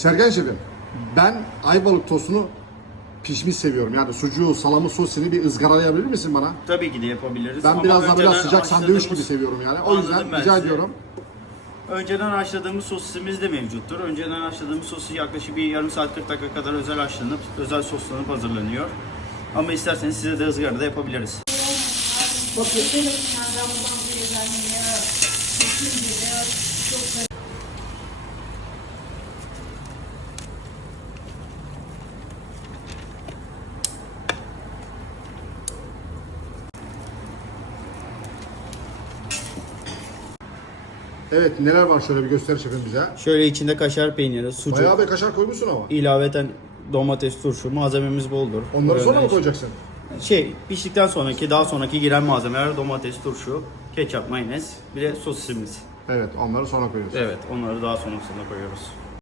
Sergen şefim, ben ayvalık tostunu pişmiş seviyorum. Yani sucuğu, salamı, sosini bir ızgaralayabilir misin bana? Tabii ki de yapabiliriz. Ben Ama biraz daha biraz sıcak sandviç gibi seviyorum yani. O yüzden ben rica sizi. ediyorum. Önceden haşladığımız sosisimiz de mevcuttur. Önceden haşladığımız sosu yaklaşık bir yarım saat 40 dakika kadar özel haşlanıp, özel soslanıp hazırlanıyor. Ama isterseniz size de ızgarada yapabiliriz. Evet neler var şöyle bir göster şefim bize. Şöyle içinde kaşar peyniri, sucuk, Bayağı bir kaşar koymuşsun ama. ilaveten domates, turşu, malzememiz boldur. Onları sonra mı koyacaksın? Şey, piştikten sonraki, daha sonraki giren malzemeler domates, turşu, ketçap, mayonez, bir de sosisimiz. Evet onları sonra koyuyorsun. Evet, onları daha sonrasında koyuyoruz.